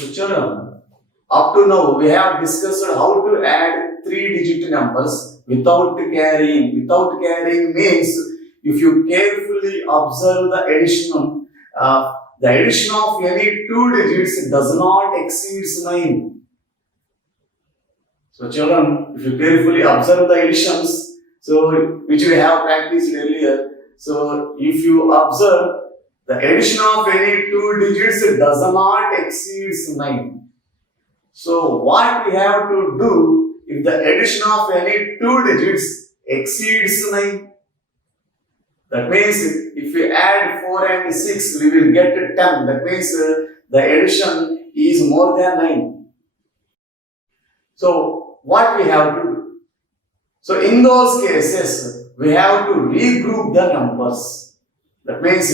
So children, up to now we have discussed how to add three-digit numbers without carrying. Without carrying means if you carefully observe the addition of any two digits does not exceed 9. So children, if you carefully observe the additions, which we have practiced earlier, so if you observe the addition of any two digits does not exceed 9. So what we have to do if the addition of any two digits exceeds 9? That means if we add 4 and 6, we will get 10. That means the addition is more than 9. So what we have to do? So in those cases, we have to regroup the numbers. That means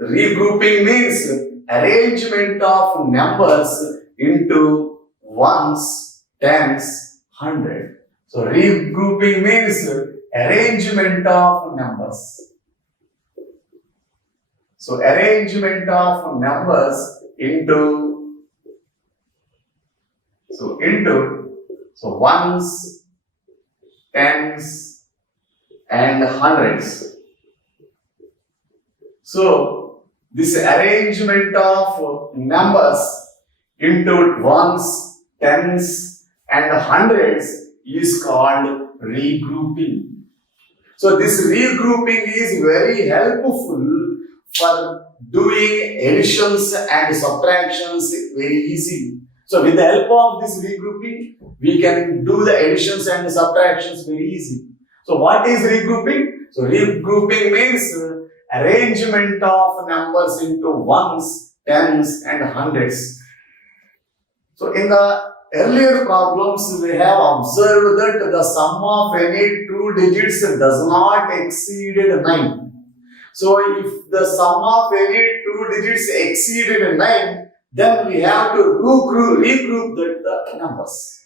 regrouping means arrangement of numbers into ones, tens, hundred. So regrouping means arrangement of numbers. So arrangement of numbers into ones, tens, and hundreds. So this arrangement of numbers into ones, tens, and hundreds is called regrouping. So this regrouping is very helpful for doing additions and subtractions very easy. So with the help of this regrouping, we can do the additions and subtractions very easy. So what is regrouping? So regrouping means arrangement of numbers into ones, tens, and hundreds. So in the earlier problems, we have observed that the sum of any two digits does not exceed 9. So if the sum of any two digits exceeded 9, then we have to regroup the numbers.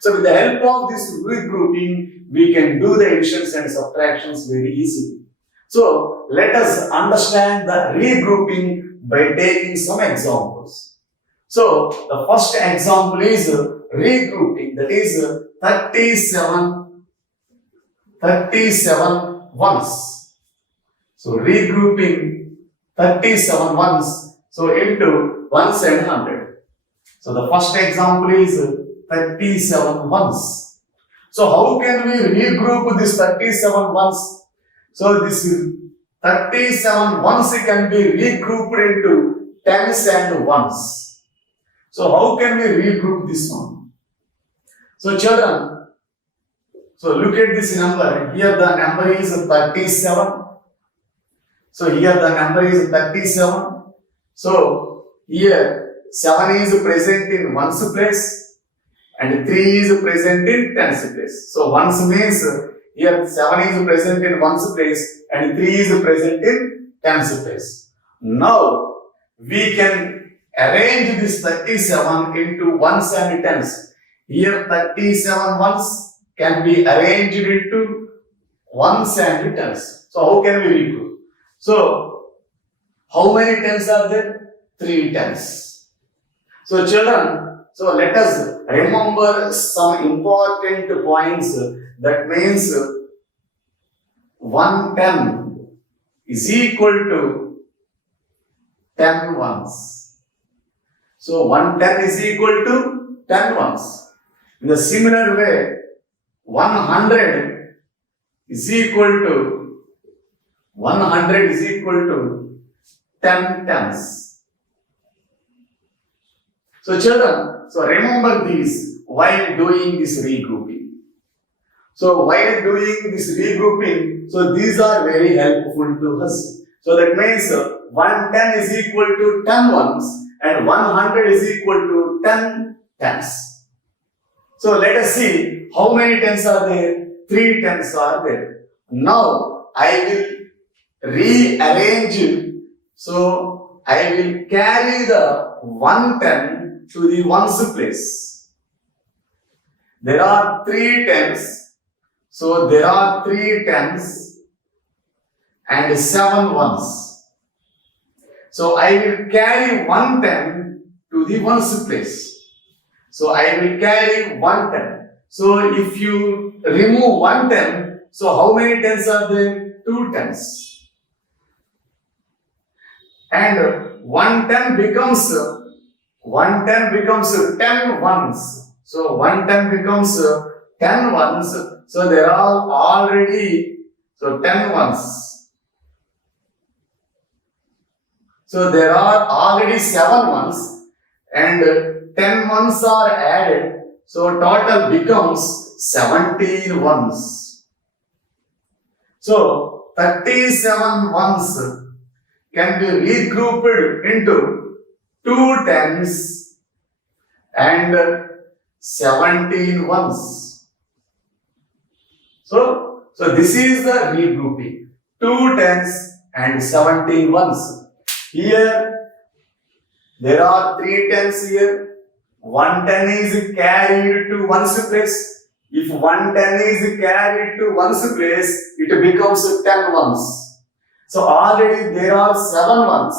So with the help of this regrouping, we can do the additions and subtractions very easily. So let us understand the regrouping by taking some examples. So the first example is regrouping, that is 37 ones. So regrouping 37 ones, so into ones and 100. So the first example is 37 ones. So how can we regroup this 37 ones? So this 37 ones can be regrouped into tens and ones. So how can we regroup this one? So children, so look at this number. Here the number is 37. So here the number is 37. So here 7 is present in ones place and 3 is present in tens place. So ones means here 7 is present in ones place and 3 is present in tens place. Now we can arrange this 37 into ones and tens. Here 37 ones can be arranged into ones and tens. So how can we regroup? So how many tens are there? 3 tens. So children, so let us remember some important points. That means 110 is equal to 10 ones. So 110 is equal to 10 ones. In the similar way, 100 is equal to 10 tens. So children, so remember these while doing this regrouping. So while doing this regrouping, so these are very helpful to us. So that means 110 is equal to 10 ones and 100 is equal to 10 tens. So let us see how many tens are there. 3 tens are there. Now I will rearrange. So I will carry the 110 to the ones place. There are 3 tens. So there are 3 tens and 7 ones. So I will carry 110 to the ones place. So I will carry 110. So if you remove 110, so how many tens are there? 2 tens. And 110 becomes 10 ones. So 110 becomes 10 ones. So there are already 10 ones. So there are already 7 ones and 10 ones are added. So total becomes 17 ones. So 37 ones can be regrouped into 2 tens and 17 ones. So this is the regrouping. 2 tens and 17 ones. Here there are 3 tens here. 1 ten is carried to ones place. If 1 ten is carried to ones place, it becomes 10 ones. So already there are 7 ones.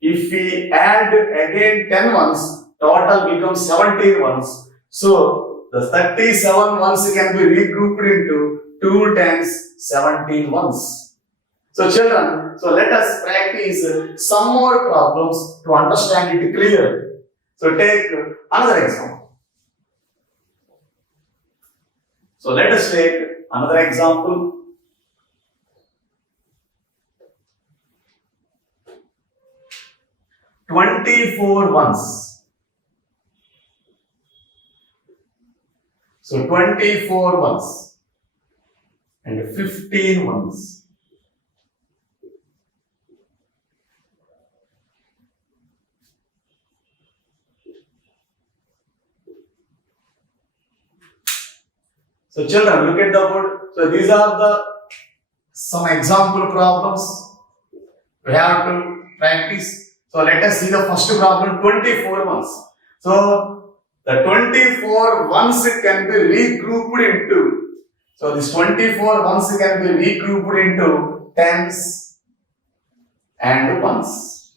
If we add again 10 ones, total becomes 17 ones. So the 37 ones can be regrouped into 2 tens, 17 ones. So children, so let us practice some more problems to understand it clearly. So take another example. So let us take another example. "24 ones." So 24 ones and 15 ones. So children, look at the board. So these are some example problems we have to practice. So let us see the first problem, 24 ones. So the 24 ones can be regrouped into, so this 24 ones can be regrouped into tens and ones.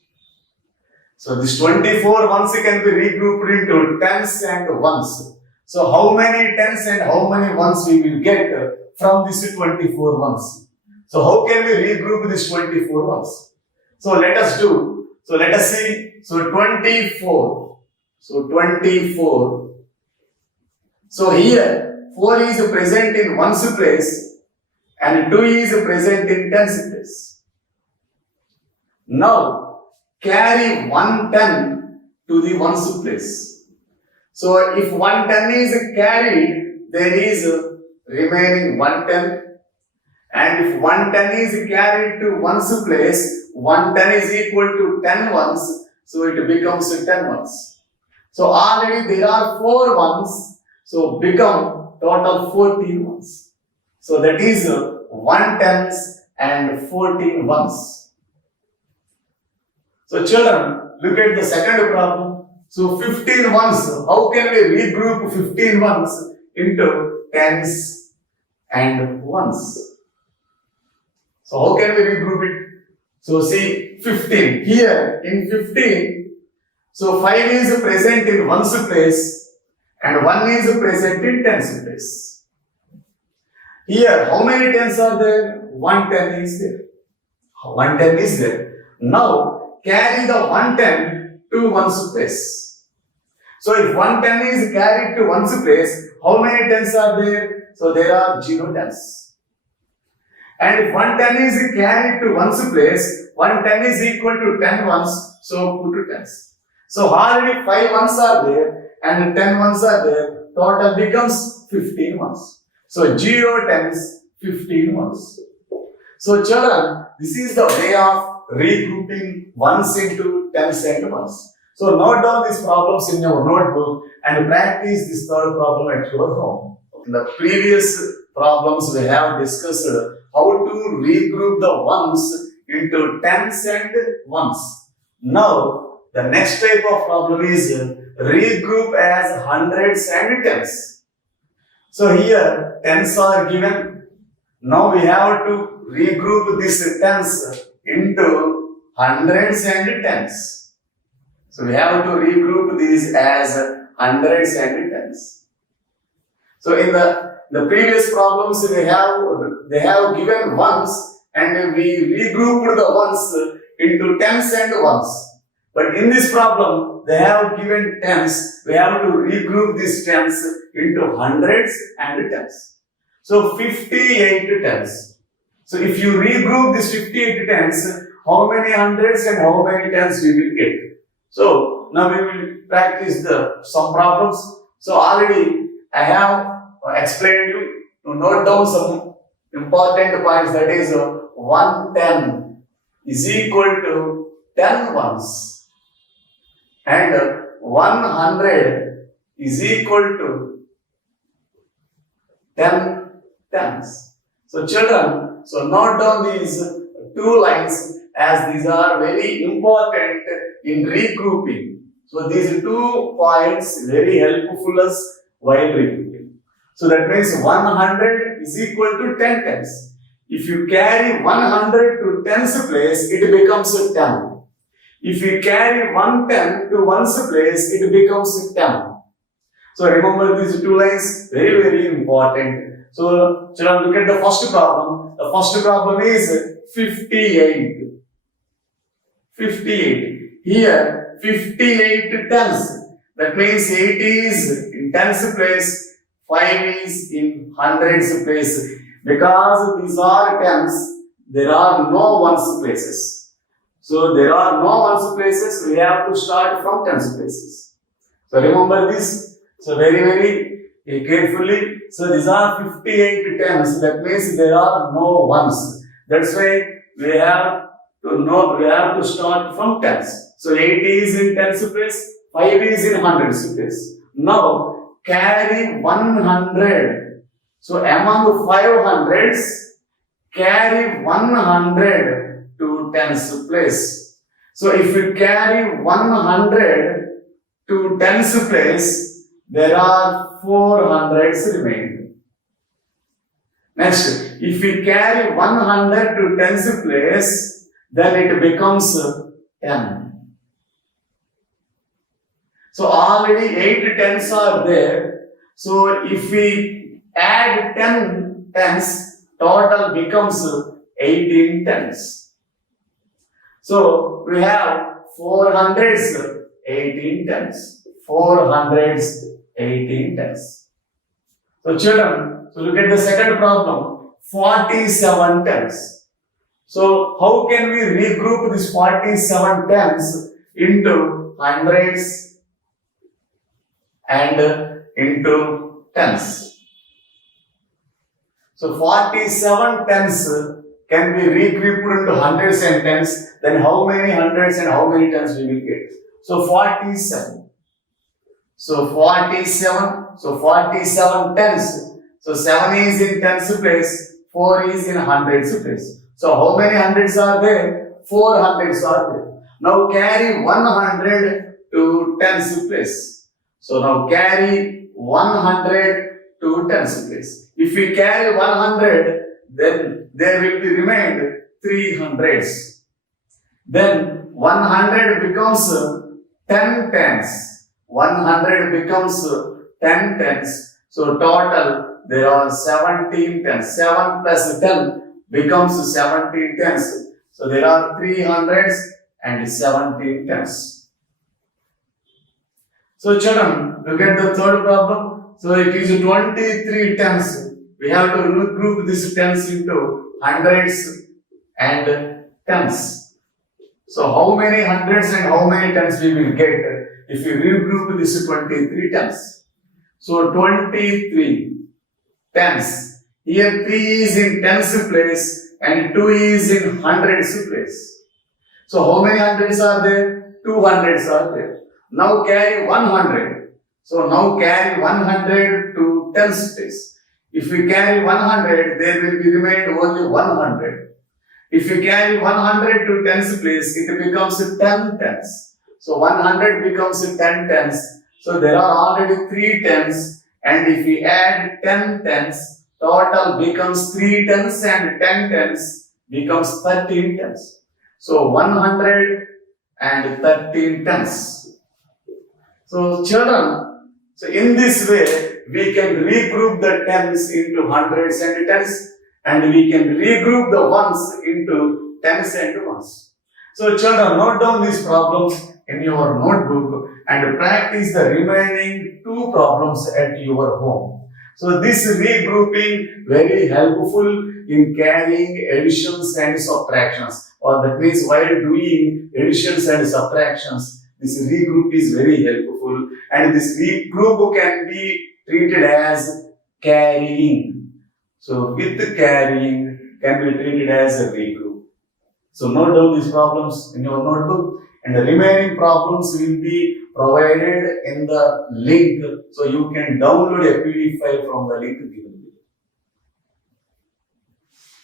So this 24 ones can be regrouped into tens and ones. So how many tens and how many ones we will get from this 24 ones? So how can we regroup this 24 ones? So let us do. So let us see. So 24. So 24. So here 4 is present in ones place and 2 is present in tens place. Now carry 110 to the ones place. So if 110 is carried, there is remaining 110. And if 110 is carried to ones place, 110 is equal to 10 ones. So it becomes 10 ones. So already there are 4 ones. So become total 14 ones. So that is 1 tens and 14 ones. So children, look at the second problem. So 15 ones, how can we regroup 15 ones into tens and ones? So how can we regroup it? So see 15, here in 15, so 5 is present in ones place and 1 is present in tens place. Here how many tens are there? 110 is there. 110 is there. Now carry the 110 to ones place. So if 110 is carried to ones place, how many tens are there? So there are 0 tens. And if 110 is carried to ones place, 110 is equal to 10 ones, so put 2 tens. So already 5 ones are there and 10 ones are there, total becomes 15 ones. So 0 tens, 15 ones. So children, this is the way of regrouping ones into tens and ones. So note down these problems in your notebook and practice this third problem at your home. In the previous problems we have discussed how to regroup the ones into tens and ones. Now the next type of problem is regroup as hundreds and tens. So here tens are given. Now we have to regroup these tens into hundreds and tens. So we have to regroup these as hundreds and tens. So in the previous problems they have given ones and we regrouped the ones into tens and ones. But in this problem they have given tens. We have to regroup these tens into hundreds and tens. So 58 tens. So if you regroup these 58 tens, how many hundreds and how many tens we will get? So now we will practice some problems. So already I have explained you to note down some important points, that is 110 is equal to 10 ones and 100 is equal to 10 tens. So children, so note down these two lines as these are very important in regrouping. So these 2 points very helpful us while regrouping. So that means 100 is equal to 10 tens. If you carry 100 to tens place, it becomes 10. If you carry 110 to ones place, it becomes 10. So remember these 2 lines, very, very important. So children, look at the first problem. The first problem is 58. 58. Here 58 tens. That means 8 is in tens place, 5 is in hundreds place. Because these are tens, there are no ones places. So there are no ones places, we have to start from tens places. So remember this. So very, very carefully. So these are 58 tens. That means there are no ones. That's why we have to start from tens. So 8 is in tens place, 5 is in hundreds place. Now carry 100. So among 500s, carry 100 to tens place. So if you carry 100 to tens place, there are 400s remaining. Next, if we carry 100 to tens place, then it becomes 10. So already 8 tens are there. So if we add 10 tens, total becomes 18 tens. So we have 400s, 18 tens. 400s, 18 tens. So children, so look at the second problem, 47 tens. So how can we regroup this 47 tens into hundreds and into tens? So 47 tens can be regrouped into hundreds and tens. Then how many hundreds and how many tens we will get? So 47. So 47. So 47 tens. So 7 is in tens place. 4 is in hundreds place. So how many hundreds are there? 4 hundreds are there. Now carry 100 to tens place. So now carry 100 to tens place. If we carry 100, then there will be remained 300s. Then 100 becomes 10 tens. 100 becomes 10 tens. So total there are 17 tens. 7 plus 10 becomes 17 tens. So there are 300s and 17 tens. So children, look at the third problem. So it is 23 tens. We have to group these tens into hundreds and tens. So how many hundreds and how many tens we will get if we regroup this 23 tens? So 23 tens. Here 3 is in tens place and 2 is in hundreds place. So how many hundreds are there? 2 hundreds are there. Now carry 100. So now carry 100 to tens place. If we carry 100, there will be remained only 100. If you carry 100 to tens place, it becomes 10 tens. So 100 becomes 10 tens. So there are already 3 tens. And if we add 10 tens, total becomes 3 tens and 10 tens becomes 13 tens. So 113 tens. So children, so in this way, we can regroup the tens into hundreds and tens, and we can regroup the ones into tens and ones. So children, note down these problems in your notebook and practice the remaining two problems at your home. So this regrouping very helpful in carrying additions and subtractions, or that means while doing additions and subtractions, this regroup is very helpful, and this regroup can be treated as carrying. So with carrying can be treated as a regroup. So note down these problems in your notebook, and the remaining problems will be provided in the link, so you can download a PDF file from the link given.